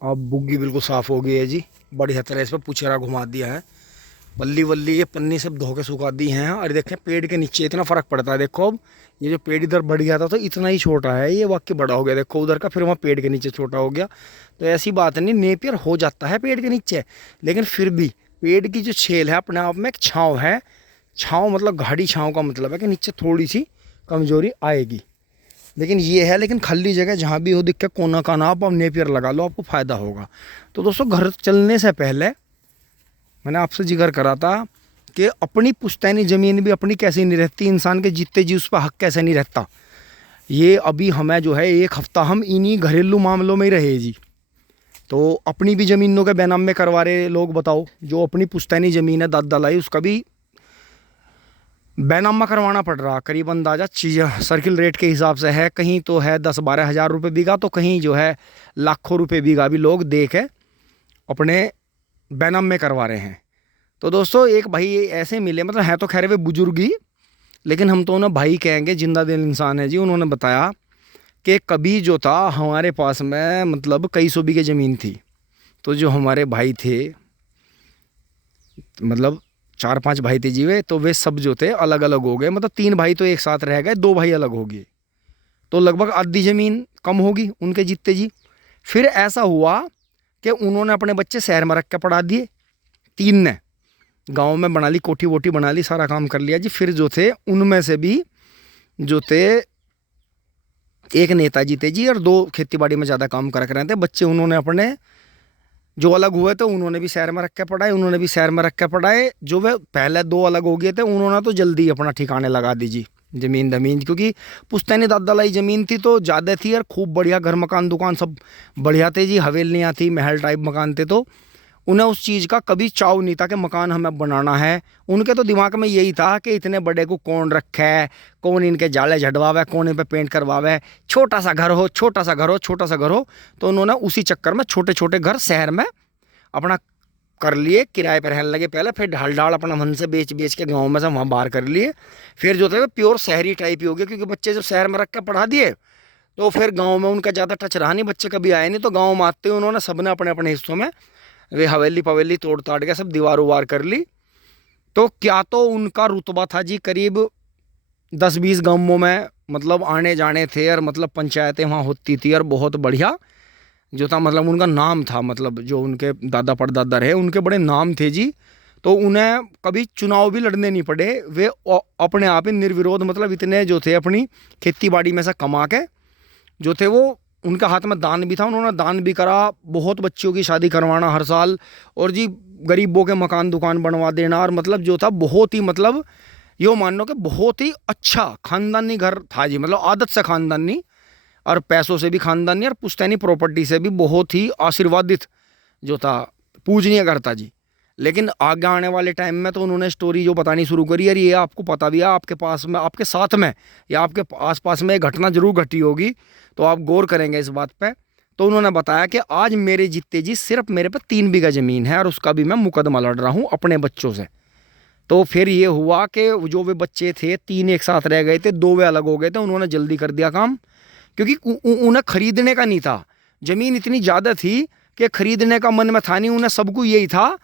अब बुग्गी बिल्कुल साफ़ हो गई है जी। बढ़िया तरह इस पर पुचेरा घुमा दिया है। बल्ली वल्ली ये पन्नी सब धो के सुखा दी हैं। और देखें पेड़ के नीचे इतना फ़र्क पड़ता है। देखो अब ये जो पेड़ इधर बढ़ गया था तो इतना ही छोटा है, ये वाकई बड़ा हो गया। देखो उधर का, फिर वहाँ पेड़ के नीचे छोटा हो गया। तो ऐसी बात नहीं, नेपियर हो जाता है पेड़ के नीचे, लेकिन फिर भी पेड़ की जो छेल है अपने आप में एक छाँव है। छाँव मतलब गाढ़ी छाँव का मतलब है कि नीचे थोड़ी सी कमजोरी आएगी। लेकिन ये है, लेकिन खाली जगह जहाँ भी हो दिक्कत कोना काना आप नेपियर लगा लो, आपको फ़ायदा होगा। तो दोस्तों घर चलने से पहले मैंने आपसे जिक्र करा था कि अपनी पुश्तैनी ज़मीन भी अपनी कैसी नहीं रहती, इंसान के जीते जी उस पर हक कैसे नहीं रहता। ये अभी हमें जो है 1 हफ्ता हम इन्हीं घरेलू मामलों में ही रहे जी। तो अपनी भी ज़मीनों के बैनाम में करवा रहे लोग, बताओ। जो अपनी पुश्तैनी ज़मीन है दादा लाई, उसका भी बैनामा करवाना पड़ रहा। करीब अंदाज़ा चीज़ सर्किल रेट के हिसाब से है, कहीं तो है 10-12 हज़ार रुपये बीघा, तो कहीं जो है लाखों रुपये बीघा भी लोग दे के अपने बैनाम में करवा रहे हैं। तो दोस्तों एक भाई ऐसे मिले, मतलब है तो खैर वे बुजुर्ग ही, लेकिन हम तो उन्हें भाई कहेंगे, जिंदा दिल इंसान है जी। उन्होंने बताया कि कभी जो था हमारे पास में मतलब कई सौ बीघे ज़मीन थी। तो जो हमारे भाई थे, मतलब 4-5 भाई थे जी वे, तो वे सब जो थे अलग अलग हो गए। मतलब 3 भाई तो एक साथ रह गए, 2 भाई अलग हो गए। तो लगभग आधी ज़मीन कम होगी उनके जीते जी। फिर ऐसा हुआ कि उन्होंने अपने बच्चे शहर में रख के पढ़ा दिए। 3 ने गांव में बना ली, कोठी वोठी बना ली, सारा काम कर लिया जी। फिर जो थे उनमें से भी जो थे एक नेताजी थे जी, और 2 खेती बाड़ी में ज़्यादा काम कर रहे थे। बच्चे उन्होंने अपने जो अलग हुए थे उन्होंने भी शहर में रख के पढ़ाए, उन्होंने भी शहर में रख के पढ़ाए। जो वे पहले 2 अलग हो गए थे उन्होंने तो जल्दी अपना ठिकाने लगा दी जी ज़मीन दमीन, क्योंकि पुश्तैनी दादा लाई ज़मीन थी तो ज़्यादा थी, और खूब बढ़िया घर मकान दुकान सब बढ़िया थे जी। हवेलियाँ थी, महल टाइप मकान थे। तो उन्हें उस चीज़ का कभी चाव नहीं था कि मकान हमें बनाना है। उनके तो दिमाग में यही था कि इतने बड़े को कौन रखे है, कौन इनके जाले झड़वावे, कौन इन पे पेंट करवावे, छोटा सा घर हो, छोटा सा घर हो, छोटा सा घर हो। तो उन्होंने उसी चक्कर में छोटे छोटे घर शहर में अपना कर लिए, किराए पर रहने लगे पहले। फिर ढाल ढाल अपना मन से बेच बेच के गाँव में से वहाँ बाहर कर लिए। फिर जो थे प्योर शहरी टाइप ही हो गए, क्योंकि बच्चे जब शहर में रख के पढ़ा दिए तो फिर गाँव में उनका ज़्यादा टच रहा नहीं, बच्चे कभी आए नहीं। तो गाँव में आते उन्होंने सबने अपने अपने हिस्सों में वे हवेली पवेली तोड़ ताड़ के सब दीवार उवार कर ली। तो क्या तो उनका रुतबा था जी करीब 10-20 गांवों में, मतलब आने जाने थे, और मतलब पंचायतें वहाँ होती थी, और बहुत बढ़िया जो था, मतलब उनका नाम था। मतलब जो उनके दादा परदादा रहे उनके बड़े नाम थे जी। तो उन्हें कभी चुनाव भी लड़ने नहीं पड़े। वे अपने आप ही निर्विरोध, मतलब इतने जो थे अपनी खेती बाड़ी में से कमा के जो थे वो, उनके हाथ में दान भी था, उन्होंने दान भी करा। बहुत बच्चियों की शादी करवाना हर साल, और जी गरीबों के मकान दुकान बनवा देना। और मतलब जो था बहुत ही, मतलब यो मान लो कि बहुत ही अच्छा खानदानी घर था जी। मतलब आदत से खानदानी, और पैसों से भी खानदानी, और पुश्तैनी प्रॉपर्टी से भी बहुत ही आशीर्वादित जो था, पूजनीय घर था जी। लेकिन आगे आने वाले टाइम में तो उन्होंने स्टोरी जो बतानी शुरू करी, और ये आपको पता भी है, आपके पास में, आपके साथ में, या आपके आसपास में एक घटना जरूर घटी होगी, तो आप गौर करेंगे इस बात पे। तो उन्होंने बताया कि आज मेरे जीते जी सिर्फ मेरे पे 3 बीघा ज़मीन है, और उसका भी मैं मुकदमा लड़ रहा हूँ अपने बच्चों से। तो फिर ये हुआ कि जो वे बच्चे थे 3 एक साथ रह गए थे, 2 वे अलग हो गए थे। उन्होंने जल्दी कर दिया काम, क्योंकि उन्हें खरीदने का नहीं था। ज़मीन इतनी ज़्यादा थी कि खरीदने का मन में था नहीं। उन्हें सबको यही था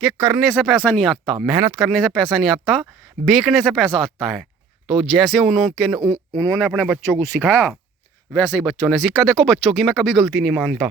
कि करने से पैसा नहीं आता, मेहनत करने से पैसा नहीं आता, बेचने से पैसा आता है। तो जैसे उन्होंने अपने बच्चों को सिखाया, वैसे ही बच्चों ने सीखा। देखो बच्चों की मैं कभी गलती नहीं मानता।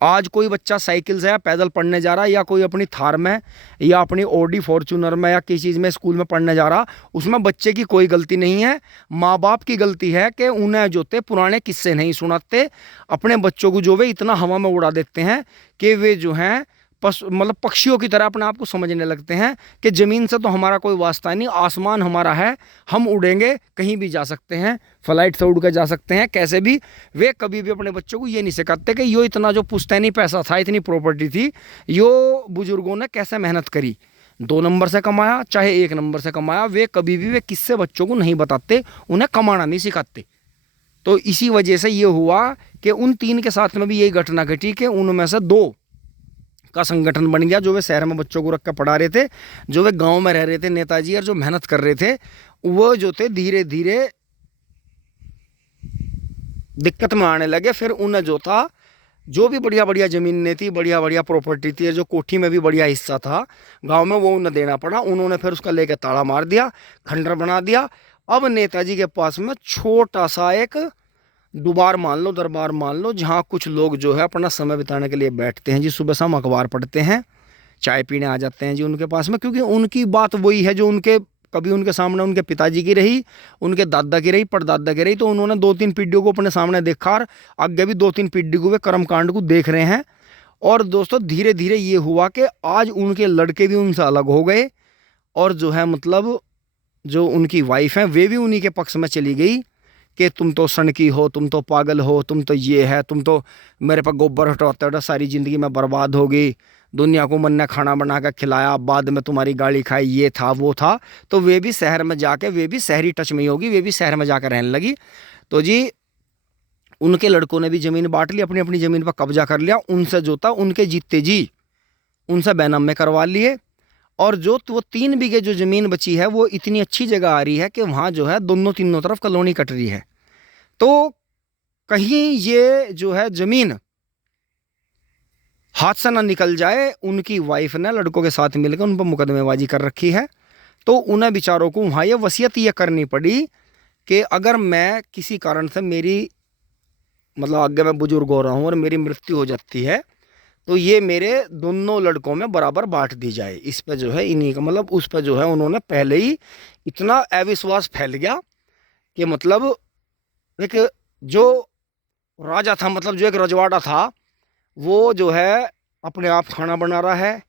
आज कोई बच्चा साइकिल से या पैदल पढ़ने जा रहा है, या कोई अपनी थार में या अपनी ऑडी फॉर्चूनर में या किसी चीज़ में स्कूल में पढ़ने जा रहा, उसमें बच्चे की कोई गलती नहीं है। माँ बाप की गलती है कि उन्हें जो थे पुराने किस्से नहीं सुनाते। अपने बच्चों को जो वे इतना हवा में उड़ा देते हैं कि वे जो हैं मतलब पक्षियों की तरह अपने आप को समझने लगते हैं कि ज़मीन से तो हमारा कोई वास्ता नहीं, आसमान हमारा है, हम उड़ेंगे, कहीं भी जा सकते हैं, फ्लाइट से उड़ कर जा सकते हैं, कैसे भी। वे कभी भी अपने बच्चों को ये नहीं सिखाते कि यो इतना जो पुश्तैनी पैसा था, इतनी प्रॉपर्टी थी, यो बुजुर्गों ने कैसे मेहनत करी, 2 नंबर से कमाया चाहे 1 नंबर से कमाया। वे कभी भी वे किस्से बच्चों को नहीं बताते, उन्हें कमाना नहीं सिखाते। तो इसी वजह से ये हुआ कि उन 3 के साथ में भी यही घटना घटी कि उनमें से 2 का संगठन बन गया। जो वे शहर में बच्चों को रख कर पढ़ा रहे थे, जो वे गांव में रह रहे थे नेताजी, और जो मेहनत कर रहे थे, वो जो थे धीरे धीरे दिक्कत में आने लगे। फिर उन्हें जो था जो भी बढ़िया बढ़िया ज़मीनें थी, बढ़िया बढ़िया प्रॉपर्टी थी, जो कोठी में भी बढ़िया हिस्सा था गांव में, वो उन्हें देना पड़ा। उन्होंने फिर उसका लेके ताला मार दिया, खंडर बना दिया। अब नेताजी के पास में छोटा सा एक दुबार मान लो, दरबार मान लो, जहाँ कुछ लोग जो है अपना समय बिताने के लिए बैठते हैं जी। सुबह शाम अखबार पढ़ते हैं, चाय पीने आ जाते हैं जी उनके पास में, क्योंकि उनकी बात वही है जो उनके कभी उनके सामने उनके पिताजी की रही, उनके दादा की रही, परदादा की रही। तो उन्होंने 2-3 पीढ़ियों को अपने सामने देखा और आगे भी 2-3 पीढ़ी को वे कर्मकांड को देख रहे हैं। और दोस्तों धीरे धीरे ये हुआ कि आज उनके लड़के भी उनसे अलग हो गए, और जो है मतलब जो उनकी वाइफ है वे भी उन्हीं के पक्ष में चली गई कि तुम तो सनकी हो, तुम तो पागल हो, तुम तो ये है, तुम तो मेरे पर गोबर हटाते हो, सारी ज़िंदगी में बर्बाद हो गई, दुनिया को मन ने खाना बना कर खिलाया, बाद में तुम्हारी गाली खाई, ये था वो था। तो वे भी शहर में जाके, वे भी शहरी टच में ही होगी, वे भी शहर में जाकर रहने लगी। तो जी उनके लड़कों ने भी ज़मीन बांट ली, अपनी अपनी ज़मीन पर कब्जा कर लिया। उनसे जो था उनके जीते जी उनसे बैनामे करवा लिए। और जो तो वो 3 बीघे जो ज़मीन बची है वो इतनी अच्छी जगह आ रही है कि वहाँ जो है दोनों तीनों तरफ कॉलोनी कट रही है। तो कहीं ये जो है ज़मीन हाथ से ना निकल जाए, उनकी वाइफ ने लड़कों के साथ मिलकर उन पर मुकदमेबाजी कर रखी है। तो उन्हें बेचारों को वहाँ ये वसीयत ये करनी पड़ी कि अगर मैं किसी कारण से मेरी मतलब आगे मैं बुजुर्ग हो रहा हूँ और मेरी मृत्यु हो जाती है, तो ये मेरे दोनों लड़कों में बराबर बांट दी जाए। इस पे जो है इन्हीं का मतलब उस पे जो है उन्होंने पहले ही इतना अविश्वास फैल गया कि मतलब एक जो राजा था, मतलब जो एक रजवाड़ा था, वो जो है अपने आप खाना बना रहा है,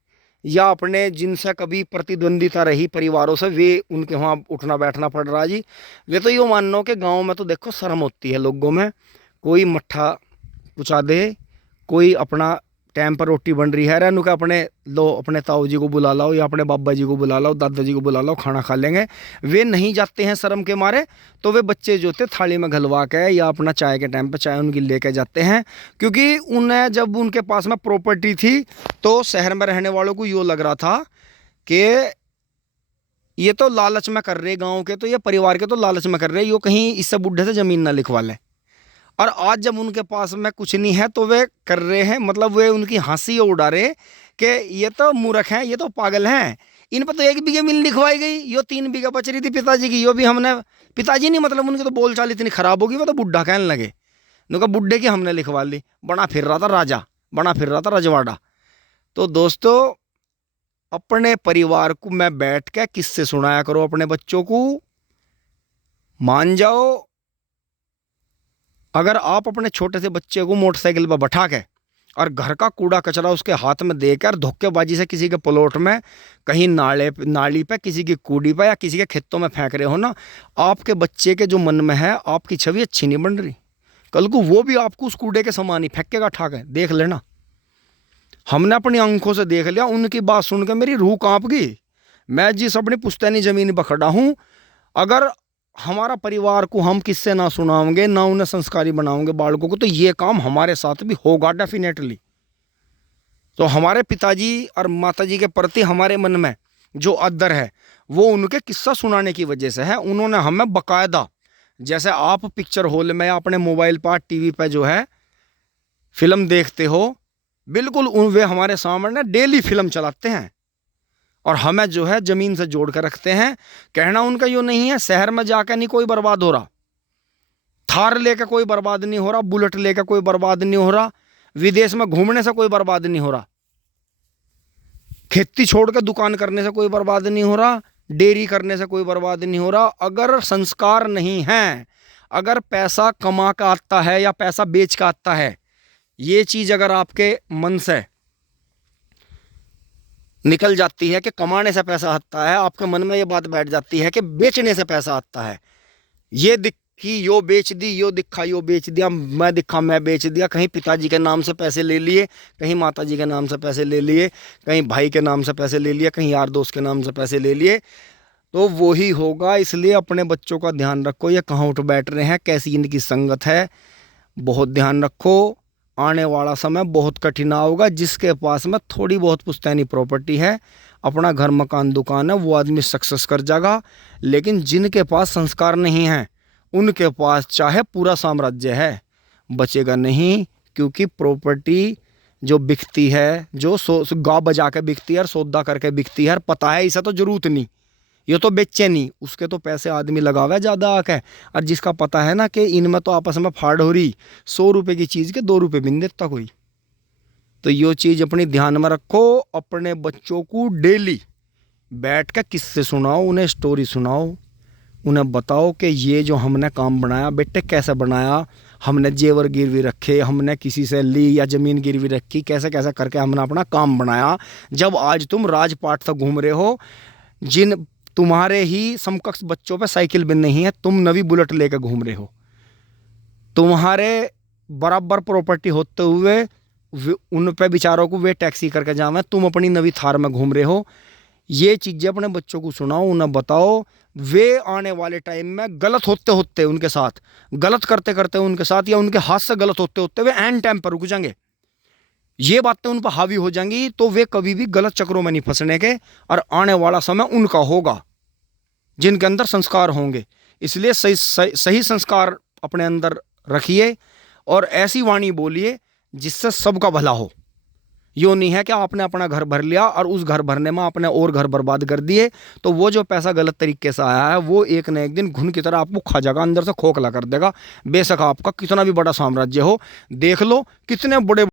या अपने जिनसे कभी प्रतिद्वंदिता रही परिवारों से, वे उनके वहाँ उठना बैठना पड़ रहा जी। वे तो यूँ मान लो कि गाँव में तो देखो शर्म होती है लोगों में, कोई मट्ठा पुचा दे, कोई अपना टाइम पर रोटी बन रही है रहनु का अपने लो, अपने ताऊ जी को बुला लाओ या अपने बाबा जी को बुला लाओ, दादाजी को बुला लाओ, खाना खा लेंगे। वे नहीं जाते हैं शर्म के मारे, तो वे बच्चे जो थे थाली में घलवा के या अपना चाय के टाइम पर चाय उनकी लेके जाते हैं। क्योंकि उन्हें जब उनके पास में प्रॉपर्टी थी तो शहर में रहने वालों को यूँ लग रहा था कि ये तो लालच में कर रहे, गाँव के तो ये परिवार के तो लालच में कर रहे, यो कहीं इससे बुढ़े से ज़मीन ना लिखवा लें। और आज जब उनके पास में कुछ नहीं है तो वे कर रहे हैं, मतलब वे उनकी हंसी उड़ा रहे कि ये तो मूर्ख हैं, ये तो पागल हैं, इन पर तो 1 बीघे मिल लिखवाई गई, यो 3 बीघा बच रही थी पिताजी की, यो भी हमने, पिताजी नहीं मतलब उनकी तो बोलचाल इतनी खराब होगी, वो तो बुढ़ा कहने लगे, उनका बुढ़े की हमने लिखवा ली। बना फिर रहा था राजा, बना फिर रहा था रजवाड़ा। तो दोस्तों अपने परिवार को मैं बैठ के किससे सुनाया करो, अपने बच्चों को मान जाओ। अगर आप अपने छोटे से बच्चे को मोटरसाइकिल पर बैठा के और घर का कूड़ा कचरा उसके हाथ में देकर धोखेबाजी से किसी के प्लॉट में, कहीं नाली पे, किसी की कूड़ी पे या किसी के खेतों में फेंक रहे हो ना, आपके बच्चे के जो मन में है आपकी छवि अच्छी नहीं बन रही। कल को वो भी आपको उस कूड़े के समान ही फेंकेगा ठा के, देख लेना। हमने अपनी आंखों से देख लिया, उनकी बात सुन के मेरी रूह कांप गई। मैं जिस अपनी पुश्तैनी ज़मीन पर खड़ा हूँ, अगर हमारा परिवार को हम किससे ना सुनाओगे, ना उन्हें संस्कारी बनाओगे बालकों को, तो ये काम हमारे साथ भी होगा डेफिनेटली। तो हमारे पिताजी और माताजी के प्रति हमारे मन में जो आदर है वो उनके किस्सा सुनाने की वजह से है। उन्होंने हमें बकायदा, जैसे आप पिक्चर हॉल में या अपने मोबाइल पर टीवी पर जो है फिल्म देखते हो, बिल्कुल वे हमारे सामने डेली फिल्म चलाते हैं और हमें जो है ज़मीन से जोड़ कर रखते हैं। कहना उनका यूँ नहीं है शहर में जाकर नहीं कोई बर्बाद हो रहा, थार लेकर कोई बर्बाद नहीं हो रहा, बुलेट लेकर कोई बर्बाद नहीं हो रहा, विदेश में घूमने से कोई बर्बाद नहीं हो रहा, खेती छोड़कर दुकान करने से कोई बर्बाद नहीं हो रहा, डेयरी करने से कोई बर्बाद नहीं हो रहा। अगर संस्कार नहीं है, अगर पैसा कमा का आता है या पैसा बेच का आता है, ये चीज़ अगर आपके मन से निकल जाती है कि कमाने से पैसा आता है, आपके मन में ये बात बैठ जाती है कि बेचने से पैसा आता है, ये दिखी यो बेच दी, यो दिखा यो बेच दिया, मैं दिखा मैं बेच दिया, कहीं पिताजी के नाम से पैसे ले लिए, कहीं माताजी के नाम से पैसे ले लिए, कहीं भाई के नाम से पैसे ले लिए, कहीं यार दोस्त के नाम से पैसे ले लिए, तो वो ही होगा। इसलिए अपने बच्चों का ध्यान रखो, ये कहाँ उठ बैठ रहे हैं, कैसी इनकी संगत है, बहुत ध्यान रखो। आने वाला समय बहुत कठिन होगा। जिसके पास में थोड़ी बहुत पुश्तैनी प्रॉपर्टी है, अपना घर मकान दुकान है, वो आदमी सक्सेस कर जाएगा। लेकिन जिनके पास संस्कार नहीं है, उनके पास चाहे पूरा साम्राज्य है, बचेगा नहीं। क्योंकि प्रॉपर्टी जो बिकती है, जो गा बजा के बिकती है और सौदा करके बिकती है, और पता है इसे तो जरूरत नहीं, ये तो बेचे नहीं, उसके तो पैसे आदमी लगावे ज़्यादा आके। और जिसका पता है ना कि इनमें तो आपस में फाड़ हो रही, 100 रुपये की चीज़ के 2 रुपये भी नहीं देता कोई। तो ये चीज़ अपनी ध्यान में रखो। अपने बच्चों को डेली बैठ के किस्से सुनाओ, उन्हें स्टोरी सुनाओ, उन्हें बताओ कि ये जो हमने काम बनाया बेटे कैसे बनाया, हमने जेवर गिरवी रखे, हमने किसी से ली या ज़मीन गिरवी रखी, कैसे कैसे करके हमने अपना काम बनाया। जब आज तुम राजपाट तक घूम रहे हो, जिन तुम्हारे ही समकक्ष बच्चों पे साइकिल भी नहीं है, तुम नवी बुलेट लेकर घूम रहे हो, तुम्हारे बराबर प्रॉपर्टी होते हुए उन पे बेचारों को वे टैक्सी करके जावे, तुम अपनी नवी थार में घूम रहे हो। ये चीज़ें अपने बच्चों को सुनाओ, उन्हें बताओ। वे आने वाले टाइम में गलत होते होते उनके साथ, गलत करते करते उनके साथ, या उनके हाथ से गलत होते होते वे एंड टाइम पर रुक जाएंगे, ये बातें उन पर हावी हो जाएंगी, तो वे कभी भी गलत चक्रों में नहीं फंसने के, और आने वाला समय उनका होगा जिनके अंदर संस्कार होंगे। इसलिए सही संस्कार अपने अंदर रखिए और ऐसी वाणी बोलिए जिससे सबका भला हो। यो नहीं है कि आपने अपना घर भर लिया और उस घर भरने में आपने और घर बर्बाद कर दिए, तो वो जो पैसा गलत तरीके से आया है वो एक न एक दिन घुन की तरह आपको खा जाएगा, अंदर से खोखला कर देगा। बेशक आपका कितना भी बड़ा साम्राज्य हो, देख लो कितने बड़े